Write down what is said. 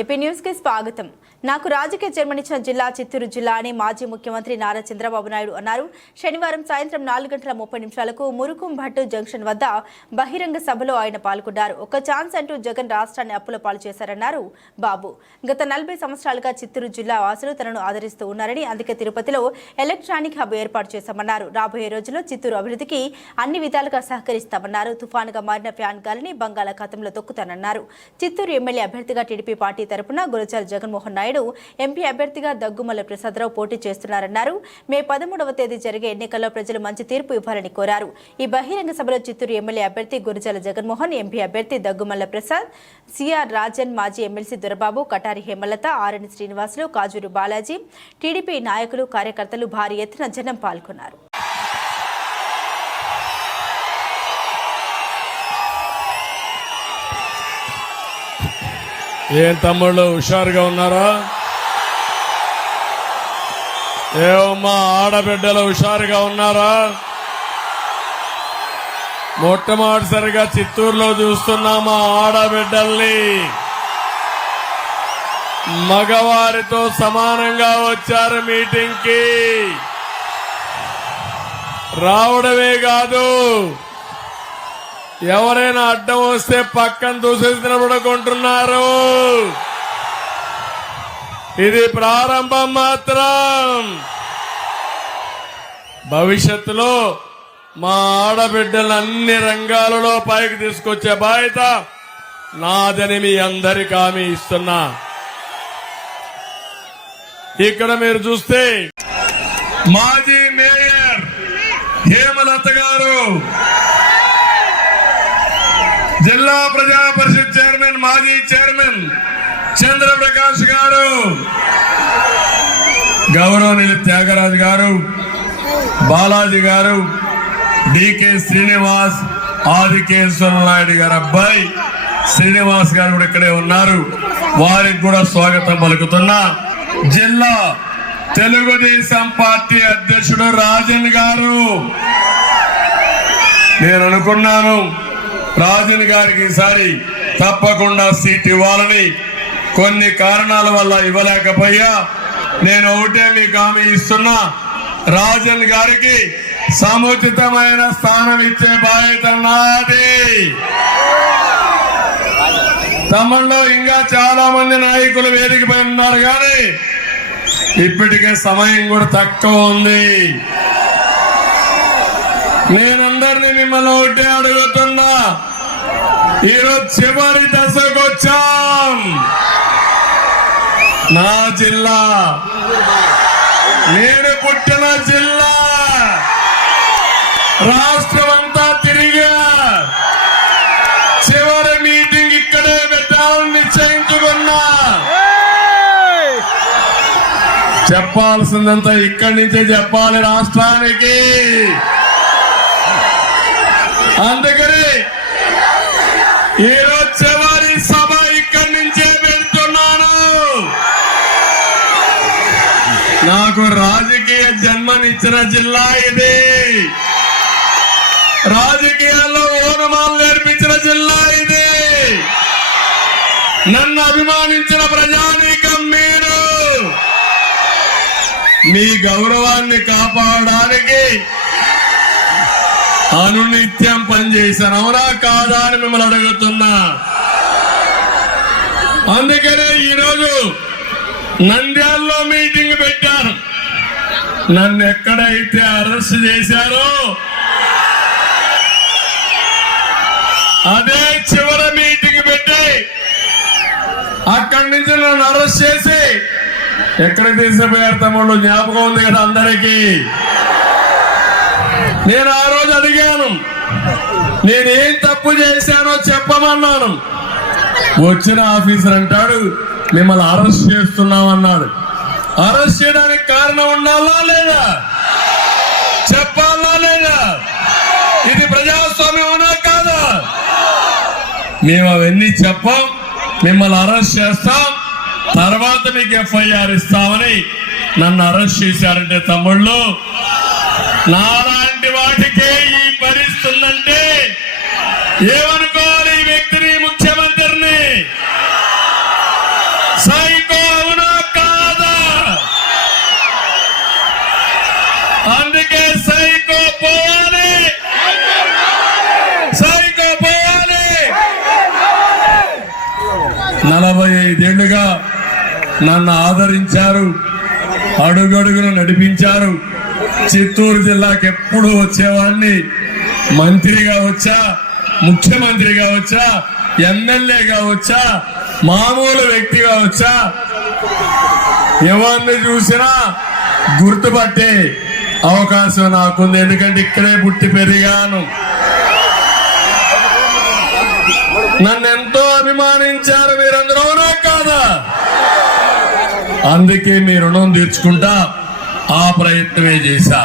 AP news కి స్వాగతం. నాకు రాజకీయ జన్మనిచ్చిన జిల్లా చిత్తూరు జిల్లా అని మాజీ ముఖ్యమంత్రి నారా చంద్రబాబు నాయుడు అన్నారు. శనివారం సాయంత్రం 4:30 మురుకుంభట్టు జంక్షన్ వద్ద బహిరంగ సభలో ఆయన పాల్గొన్నారు. ఒక ఛాన్స్ అంటూ జగన్ రాష్ట్రాన్ని అప్పుల పాలు చేశారన్నారు బాబు. గత 40 సంవత్సరాలుగా చిత్తూరు జిల్లా వాసులు తనను ఆదరిస్తూ ఉన్నారని, అందుకే తిరుపతిలో ఎలక్ట్రానిక్ హబ్ ఏర్పాటు చేశామన్నారు. రాబోయే రోజుల్లో చిత్తూరు అభివృద్ధికి అన్ని విధాలుగా సహకరిస్తామన్నారు. తుఫానుగా మారిన ఫ్యాన్ గాలిని బంగాళాఖాతంలో తొక్కుతానన్నారు. చిత్తూరు ఎమ్మెల్యే అభ్యర్థిగా టీడీపీ పార్టీ తరపున గురజాల జగన్మోహన్ నాయుడు, ఎంపీ అభ్యర్థిగా దగ్గుమల్ల ప్రసాదరావు పోటీ చేస్తున్నారన్నారు. మే 13వ తేదీ జరిగే ఎన్నికల్లో ప్రజలు మంచి తీర్పు ఇవ్వాలని కోరారు. ఈ బహిరంగ సభలో చిత్తూరు ఎమ్మెల్యే అభ్యర్థి గురజాల జగన్మోహన్, ఎంపీ అభ్యర్థి దగ్గుమల్ల ప్రసాద్, సిఆర్ రాజన్, మాజీ MLC Dorababu, Katari Hemalatha, RN Srinivasulu, Kajuru Balaji, TDP నాయకులు, కార్యకర్తలు భారీ ఎత్తున జనం పాల్గొన్నారు. ఏం తమ్ముళ్ళు హుషారుగా ఉన్నారా? ఏమమ్మా ఆడబిడ్డలు హుషారుగా ఉన్నారా? మొట్టమొదటిసారిగా చిత్తూరులో చూస్తున్నామా ఆడబిడ్డల్ని. మగవారితో సమానంగా వచ్చారు మీటింగ్ కి. రావడమే కాదు, ఎవరైనా అడ్డం వస్తే పక్కన దూసేసి నిలబడుకుంటున్నారు. ఇది ప్రారంభం మాత్రం. భవిష్యత్తులో మా ఆడబిడ్డలు అన్ని రంగాలలో పైకి తీసుకొచ్చే బాధ్యత నాదని మీ అందరికీ హామీ ఇస్తున్నా. ఇక్కడ మీరు చూస్తే మాజీ మేయర్ హేమలత గారు, జిల్లా ప్రజా పరిషత్ చైర్మన్, మాజీ చైర్మన్ చంద్రప్రకాష్ గారు, గౌరవనీయులు త్యాగరాజు గారు, బాలాజీ గారు, డికే శ్రీనివాస్, ఆదికేశ్వర నాయుడు గారు అబ్బాయి శ్రీనివాస్ గారు కూడా ఇక్కడే ఉన్నారు. వారికి కూడా స్వాగతం పలుకుతున్నా. జిల్లా తెలుగుదేశం పార్టీ అధ్యక్షుడు రాజన్ గారు, నేను అనుకున్నాను రాజన్ గారికి ఈసారి తప్పకుండా సీట్ ఇవ్వాలని. కొన్ని కారణాల వల్ల ఇవ్వలేకపోయా. నేను ఒకటే మీకు హామీ ఇస్తున్నా, రాజన్ గారికి సముచితమైన స్థానం ఇచ్చే బాధ్యత నాది. తమలో ఇంకా చాలా మంది నాయకులు వేదికపై ఉన్నారు, కానీ ఇప్పటికే సమయం కూడా తక్కువ ఉంది. నేనందరినీ మిమ్మల్ని ఒకటే అడుగుతున్నా, ఈరోజు చివరి దశకు వచ్చాం. నా జిల్లా, నేను పుట్టిన జిల్లా, రాష్ట్రం అంతా తిరిగా చివరి మీటింగ్ ఇక్కడే పెట్టాలని నిశ్చయించుకున్నా. చెప్పాల్సిందంతా ఇక్కడి నుంచే చెప్పాలి రాష్ట్రానికి. అందుకని ఈరోజు చివరి సభ ఇక్కడి నుంచే వెళ్తున్నాను. నాకు రాజకీయ జన్మనిచ్చిన జిల్లా ఇది. రాజకీయాల్లో ఓనమాలు నేర్పించిన జిల్లా ఇది. నన్ను అభిమానించిన ప్రజానీకం మీరు. మీ గౌరవాన్ని కాపాడడానికి అనునిత్యం పనిచేశాను, అవునా కాదా అని మిమ్మల్ని అడుగుతున్నా. అందుకనే ఈరోజు నంద్యాలలో మీటింగ్ పెట్టాను. నన్ను ఎక్కడైతే అరెస్ట్ చేశారో అదే చివరి మీటింగ్ పెట్టి అక్కడి నుంచి నన్ను అరెస్ట్ చేసి ఎక్కడ తీసుకుపోయారు తమ్ముళ్ళు, జ్ఞాపకం ఉంది కదా అందరికీ. నేను ఆ రోజు అడిగాను, నేనేం తప్పు చేశానో చెప్పమన్నాను. వచ్చిన ఆఫీసర్ అంటాడు, మిమ్మల్ని అరెస్ట్ చేస్తున్నామన్నాడు. అరెస్ట్ చేయడానికి కారణం ఉండాలా లేదా? చెప్పాలా లేదా? ఇది ప్రజాస్వామ్యమా కాదా? మేము అవన్నీ చెప్పాం. మిమ్మల్ని అరెస్ట్ చేస్తాం, తర్వాత మీకు ఎఫ్ఐఆర్ ఇస్తామని నన్ను అరెస్ట్ చేశారంటే తమ్ముళ్ళు, నాలాంటి వాటికే ఈ పరిస్థితి ఉందంటే ఏమనుకోవాలి? ఈ వ్యక్తిని, ముఖ్యమంత్రిని 45 ఏళ్లుగా నన్ను ఆదరించారు, అడుగడుగును నడిపించారు. చిత్తూరు జిల్లాకి ఎప్పుడు వచ్చేవాడిని. మంత్రిగా వచ్చా, ముఖ్యమంత్రిగా వచ్చా, ఎమ్మెల్యేగా వచ్చా, మామూలు వ్యక్తిగా వచ్చా, ఎవరిని చూసినా గుర్తుపట్టే అవకాశం నాకుంది. ఎందుకంటే ఇక్కడే పుట్టి పెరిగాను. నన్ను ఎంతో అభిమానించారు మీరందరూ, అవునా కాదా? అందుకే మీ రుణం తీర్చుకుంటా ఆ ప్రయత్నమే చేశా.